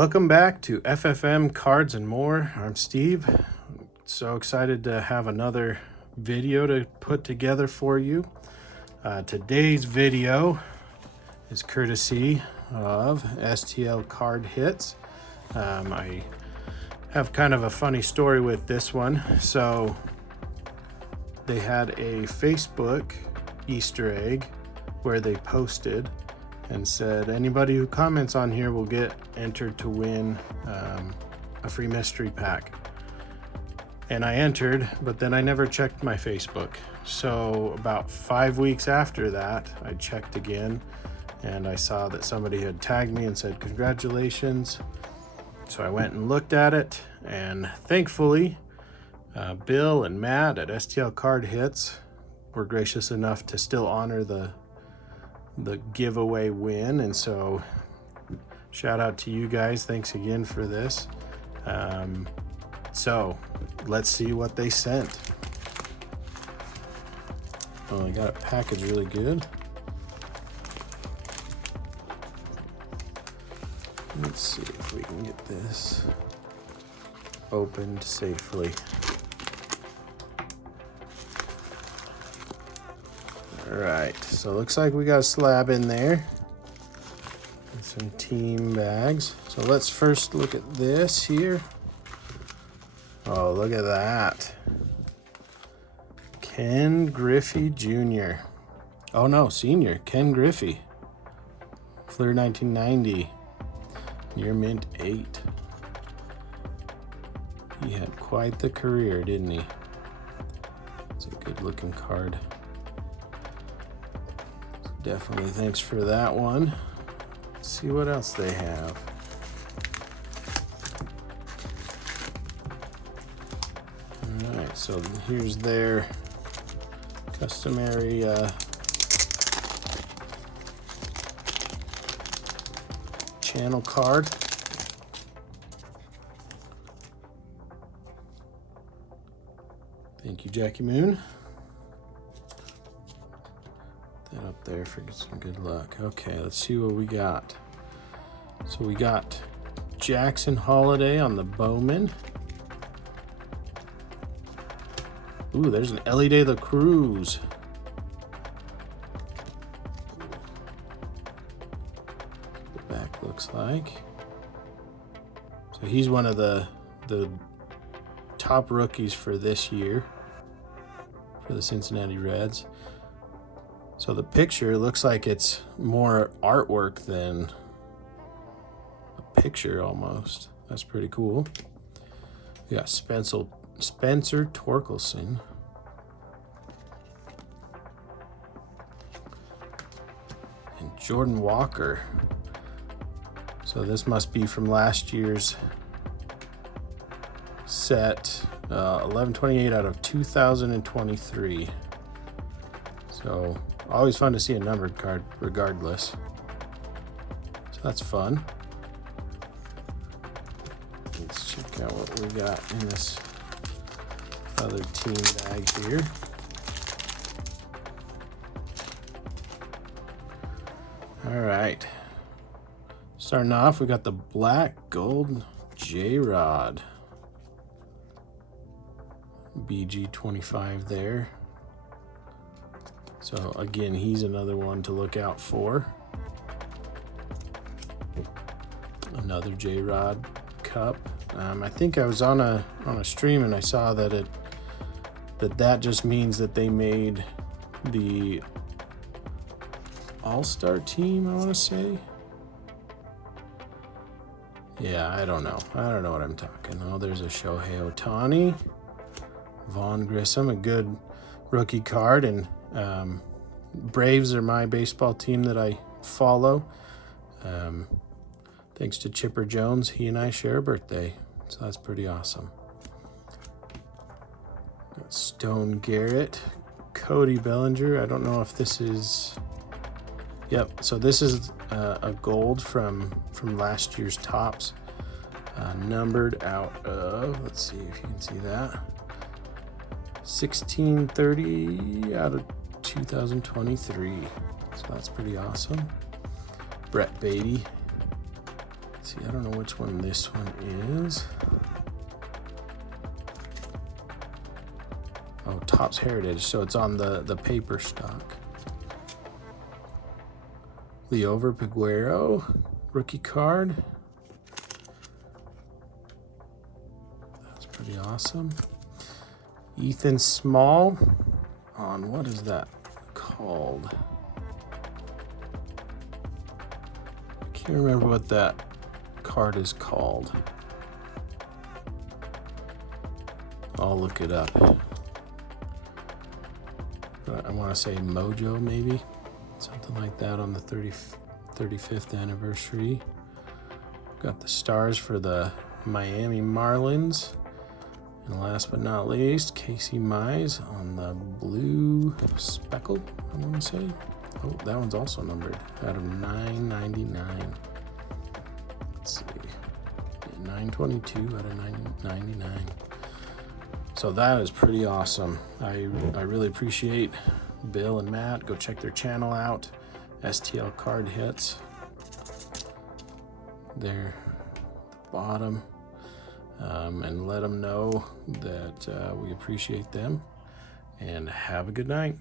Welcome back to FFM Cards and More. I'm Steve. So excited to have another video to put together for you. Today's video is courtesy of stlcardhits. I have kind of a funny story with this one. So they had a Facebook Easter egg where they posted and said anybody who comments on here will get entered to win a free mystery pack. And I entered, but then I never checked my Facebook. So about 5 weeks after that, I checked again and I saw that somebody had tagged me and said congratulations. So I went and looked at it, and thankfully Bill and Matt at STL Card Hits were gracious enough to still honor the giveaway win. And so shout out to you guys. Thanks again for this. So let's see what they sent. Oh, I got it packaged really good. Let's see if we can get this opened safely. All right, so it looks like we got a slab in there and some team bags. So let's first look at this here. Oh, look at that. Ken Griffey Jr. Oh no, Senior. Ken Griffey. Fleer 1990. Near mint 8. He had quite the career, didn't he? It's a good looking card. So definitely thanks for that one. Let's see what else they have. Alright, so here's their customary channel card. Thank you, Jackie Moon. Put that up there for some good luck. Okay, let's see what we got. So we got Jackson Holiday on the Bowman. Ooh, there's an Elly de la Cruz. The back looks like. So he's one of the top rookies for this year for the Cincinnati Reds. So the picture looks like it's more artwork than a picture almost. That's pretty cool. We got Spencer Torkelson. And Jordan Walker. So this must be from last year's set, 1128 out of 2023. So always fun to see a numbered card regardless. So that's fun. Let's check out what we got in this other team bag here. All right. Starting off, we got the black gold J-Rod. BG25 there. So again, he's another one to look out for. Another J-Rod cup. I think I was on a stream and I saw that that just means that they made the All-Star team, I want to say. Yeah, I don't know what I'm talking. Oh, there's a Shohei Ohtani. Vaughn Grissom, a good rookie card. And Braves are my baseball team that I follow. Thanks to Chipper Jones, he and I share a birthday. So that's pretty awesome. Got Stone Garrett, Cody Bellinger. I don't know if this is... Yep, so this is a gold from last year's Topps. Numbered out of, let's see if you can see that, 1630 out of 2023. So that's pretty awesome. Brett Beatty, See, I don't know which one this one is. Oh, Topps Heritage, so it's on the paper stock. Liover Peguero, rookie card. That's pretty awesome. Ethan Small on, what is that called? I can't remember what that card is called. I'll look it up. I want to say Mojo, maybe. Something like that on the 35th anniversary. Got the stars for the Miami Marlins. And last but not least, Casey Mize on the blue speckle, I want to say. Oh, that one's also numbered out of 999. Let's see. Yeah, 922 out of 999. So that is pretty awesome. I really appreciate Bill and Matt. Go check their channel out, STL Card Hits. There at the bottom. And let them know that we appreciate them. And have a good night.